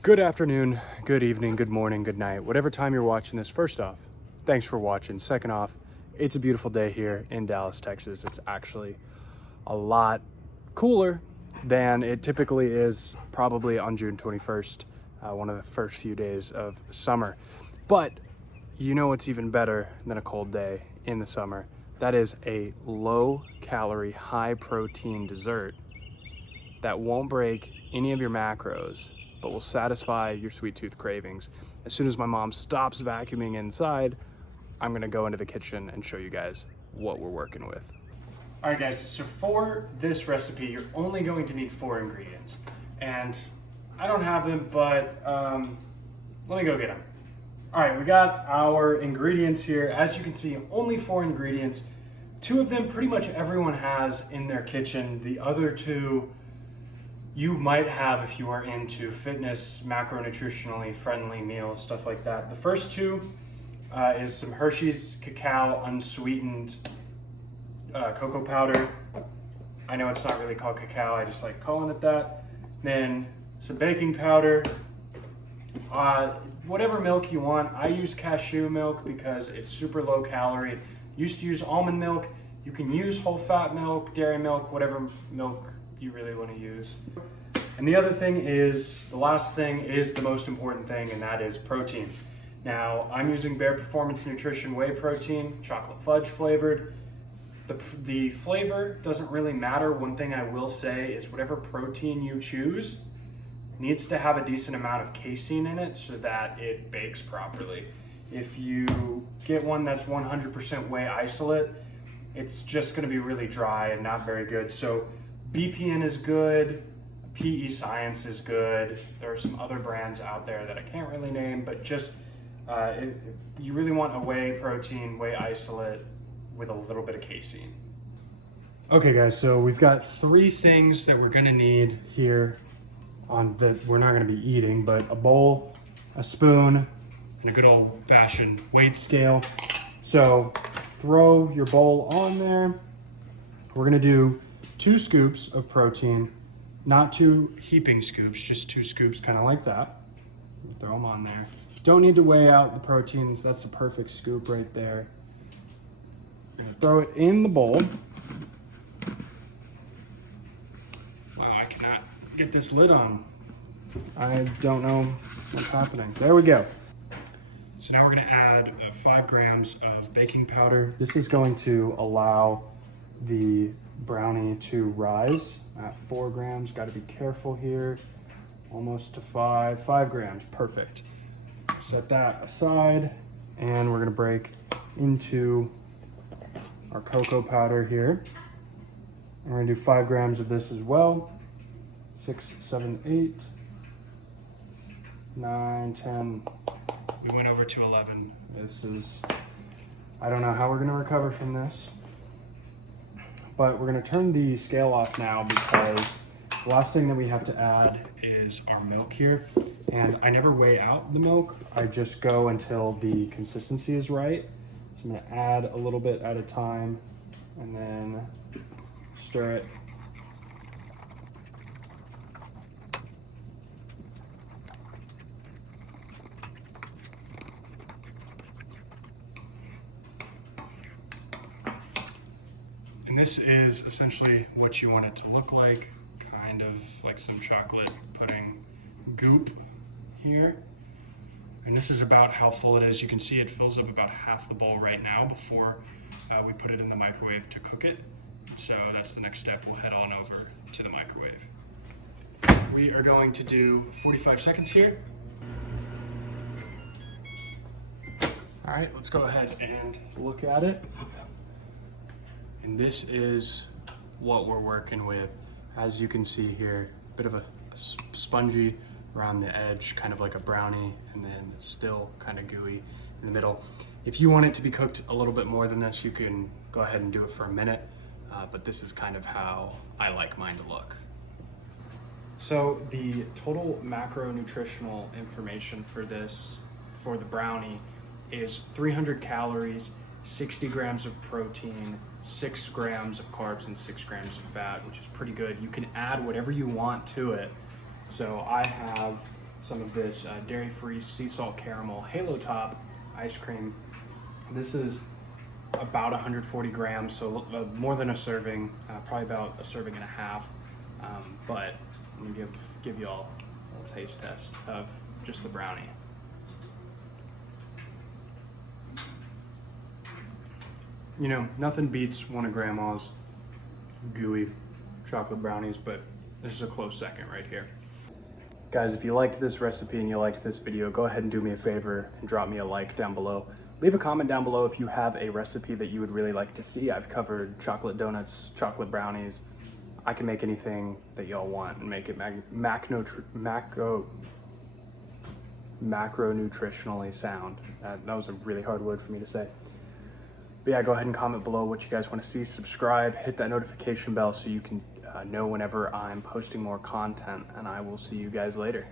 Good afternoon, good evening, good morning, good night, whatever time you're watching this. First off, thanks for watching. Second off, it's a beautiful day here in Dallas, Texas. It's actually a lot cooler than it typically is probably on June 21st, one of the first few days of summer. But you know what's even better than a cold day in the summer? That is a low calorie, high protein dessert that won't break any of your macros, but will satisfy your sweet tooth cravings. As soon as my mom stops vacuuming inside, I'm gonna go into the kitchen and show you guys what we're working with. All right guys, so for this recipe, you're only going to need 4 ingredients. And I don't have them, but let me go get them. All right, we got our ingredients here. As you can see, only 4 ingredients. 2 of them pretty much everyone has in their kitchen. The other 2 you might have if you are into fitness, macronutritionally friendly meals, stuff like that. The first 2 is some Hershey's cacao unsweetened cocoa powder. I know it's not really called cacao, I just like calling it that. Then some baking powder, whatever milk you want. I use cashew milk because it's super low calorie. Used to use almond milk. You can use whole fat milk, dairy milk, whatever milk you really want to use. And the other thing is, the last thing is the most important thing, and that is protein. Now, I'm using Bare Performance Nutrition Whey protein, chocolate fudge flavored. The flavor doesn't really matter. One thing I will say is whatever protein you choose needs to have a decent amount of casein in it so that it bakes properly. If you get one that's 100% whey isolate, it's just gonna be really dry and not very good. So BPN is good, PE Science is good. There are some other brands out there that I can't really name, but just you really want a whey protein, whey isolate with a little bit of casein. Okay guys, so we've got 3 things that we're gonna need here that we're not gonna be eating, but a bowl, a spoon, and a good old fashioned weight scale. So throw your bowl on there. We're gonna do 2 scoops of protein, not 2 heaping scoops, just 2 scoops, kind of like that. Throw them on there. Don't need to weigh out the proteins. That's the perfect scoop right there. We're gonna throw it in the bowl. Wow, I cannot get this lid on. I don't know what's happening. There we go. So now we're gonna add 5 grams of baking powder. This is going to allow the brownie to rise at 4 grams. Got to be careful here. Almost to 5 grams, perfect. Set that aside, and we're gonna break into our cocoa powder here. And we're gonna do 5 grams of this as well. 6, 7, 8, 9, 10. We went over to 11. I don't know how we're gonna recover from this, but we're gonna turn the scale off now because the last thing that we have to add is our milk here. And I never weigh out the milk. I just go until the consistency is right. So I'm gonna add a little bit at a time and then stir it. And this is essentially what you want it to look like, kind of like some chocolate pudding goop here. And this is about how full it is. You can see it fills up about half the bowl right now before we put it in the microwave to cook it. So that's the next step. We'll head on over to the microwave. We are going to do 45 seconds here. All right, let's go ahead and look at it. And this is what we're working with. As you can see here, a bit of a spongy around the edge, kind of like a brownie, and then still kind of gooey in the middle. If you want it to be cooked a little bit more than this, you can go ahead and do it for a minute, but this is kind of how I like mine to look. So the total macronutritional information for the brownie, is 300 calories, 60 grams of protein, 6 grams of carbs, and 6 grams of fat, which is pretty good. You can add whatever you want to it. So I have some of this dairy-free sea salt caramel halo top ice cream. This is about 140 grams, so more than a serving, probably about a serving and a half. But I'm gonna give you all a little taste test of just the brownie. You know, nothing beats one of Grandma's gooey chocolate brownies, but this is a close second right here. Guys, if you liked this recipe and you liked this video, go ahead and do me a favor and drop me a like down below. Leave a comment down below if you have a recipe that you would really like to see. I've covered chocolate donuts, chocolate brownies. I can make anything that y'all want and make it macronutritionally sound. That was a really hard word for me to say. But yeah, go ahead and comment below what you guys want to see. Subscribe, hit that notification bell so you can know whenever I'm posting more content, and I will see you guys later.